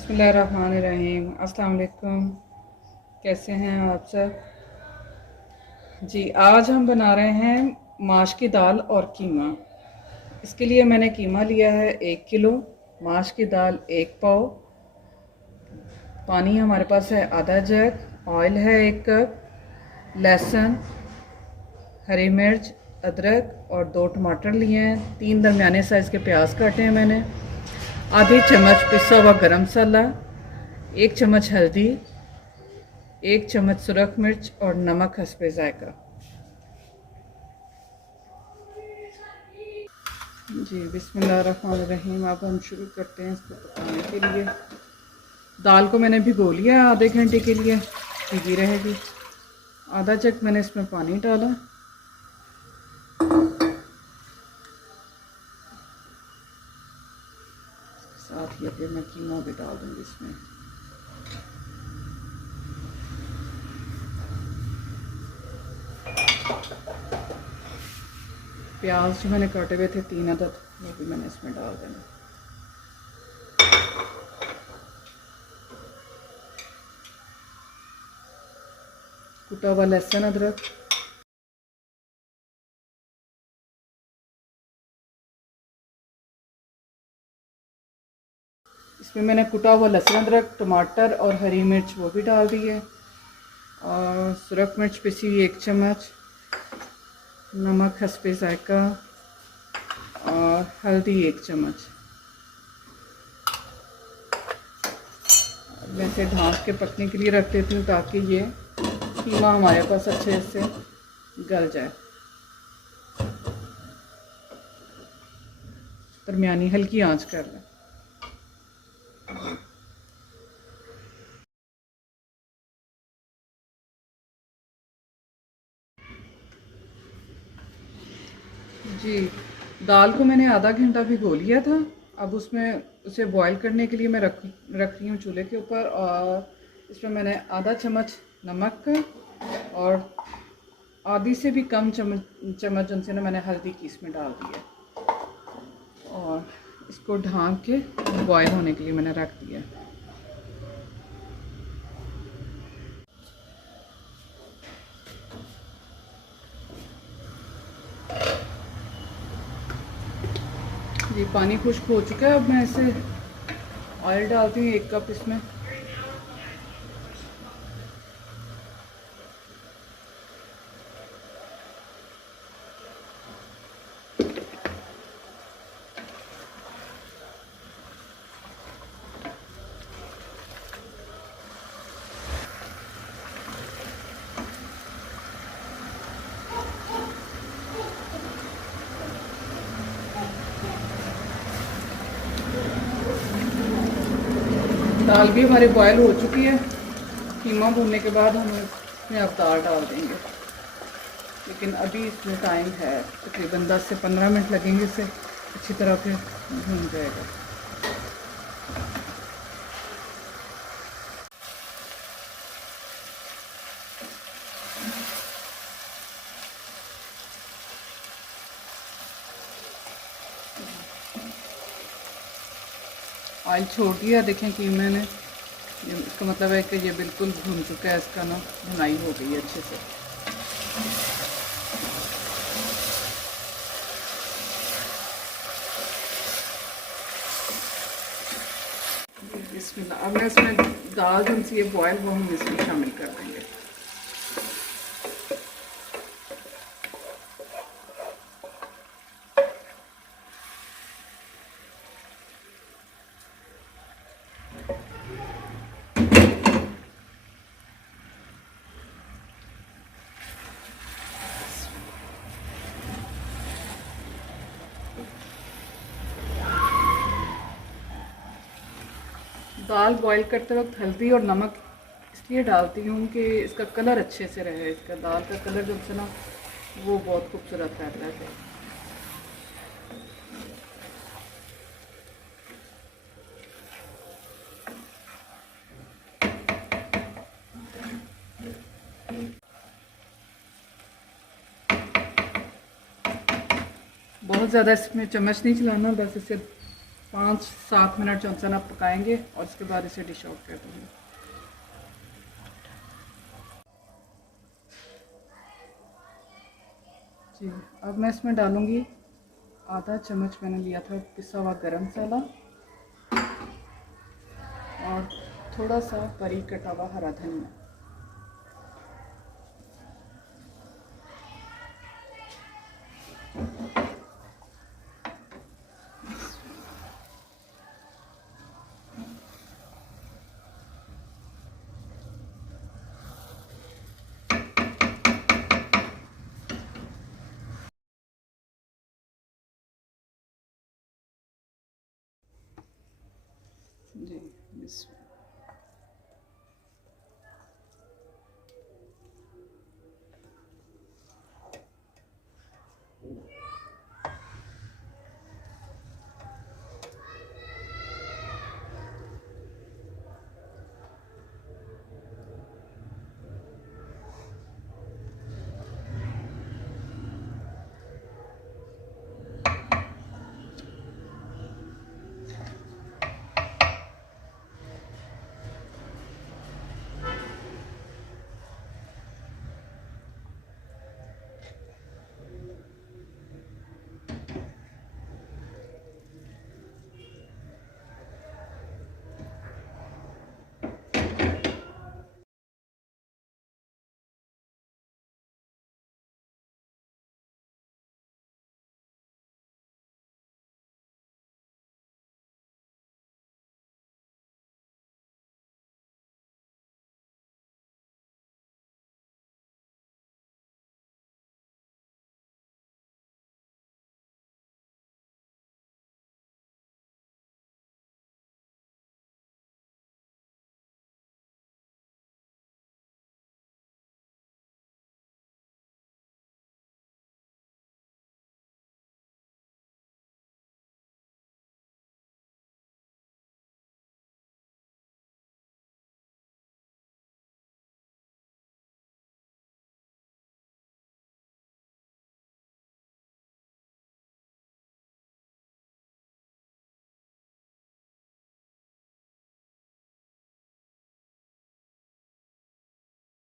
बिस्मिल्लाहिर्रहमानिर्रहीम। अस्सलाम वालेकुम। कैसे हैं आप सब? जी, आज हम बना रहे हैं माश की दाल और कीमा। इसके लिए मैंने कीमा लिया है 1 किलो, माश की दाल 1 पाव, पानी हमारे पास है आधा जग, ऑयल है 1 कप, लहसुन, हरी मिर्च, अदरक और 2 टमाटर लिए हैं, 3 दरमियाने साइज़ के प्याज काटे हैं मैंने, आधी चम्मच पिसा हुआ गरम मसाला, 1 चम्मच हल्दी, 1 चम्मच सुरख मिर्च और नमक हस्बे जायका। जी बिस्मिल्लाहिर्रहमानिर्रहीम। अब हम शुरू करते हैं इसको पकाने के लिए। दाल को मैंने भिगो लिया आधे घंटे के लिए, भिगी रहेगी। आधा जग मैंने इसमें पानी डाला। साथ ही अभी मैं कीमा भी डाल दूँगी इसमें। प्याज जो मैंने काटे हुए थे 3 अदद, वो भी मैंने इसमें डाल देना। कुटा हुआ लहसुन, अदरक, इसमें मैंने कुटा हुआ लहसुन, अदरक, टमाटर और हरी मिर्च वो भी डाल दी है, और सुरख मिर्च पिसी हुई 1 चम्मच, नमक हस्बे जायका और हल्दी 1 चम्मच। मैं इसे ढाँप के पकने के लिए रख देती हूँ ताकि ये कीमा हमारे पास अच्छे से गल जाए। दरमियानी हल्की आंच कर लें। जी, दाल को मैंने आधा घंटा भिगो लिया था। अब उसमें उसे बॉईल करने के लिए मैं रख रही हूँ चूल्हे के ऊपर, और इसमें मैंने आधा चम्मच नमक और आधी से भी कम चम्मच जिनसे ना मैंने हल्दी की इसमें डाल दी है, और इसको ढाँक के बॉईल होने के लिए मैंने रख दिया। जी, पानी खुश्क हो चुका है। अब मैं इसे ऑयल डालती हूँ 1 कप इसमें। दाल भी हमारी बॉयल हो चुकी है। कीमा भूनने के बाद हम इसमें अब दाल डाल देंगे, लेकिन अभी इसमें टाइम है, तकरीबन 10 से 15 मिनट लगेंगे इसे अच्छी तरह से भून जाएगा। ऑयल छोड़ दिया, देखें कि मैंने, इसका मतलब है कि ये बिल्कुल भून चुका है, इसका ना भुनाई हो गई है अच्छे से। बिस्मिल्लाह। अब मैं इसमें दाल जो सी है बॉयल, वो हम इसमें शामिल कर देंगे। दाल बॉईल करते वक्त हल्दी और नमक इसलिए डालती हूँ कि इसका कलर अच्छे से रहे। इसका दाल का कलर जो है ना, वो बहुत खूबसूरत रहता है। बहुत ज़्यादा इसमें चम्मच नहीं चलाना, बस इसे 5-7 मिनट जो ना पकाएंगे और उसके बाद इसे डिश आउट कर दूँगी। जी, अब मैं इसमें डालूँगी आधा चम्मच मैंने लिया था पिसा हुआ गरम मसाला और थोड़ा सा बारीक कटा हुआ हरा धनिया।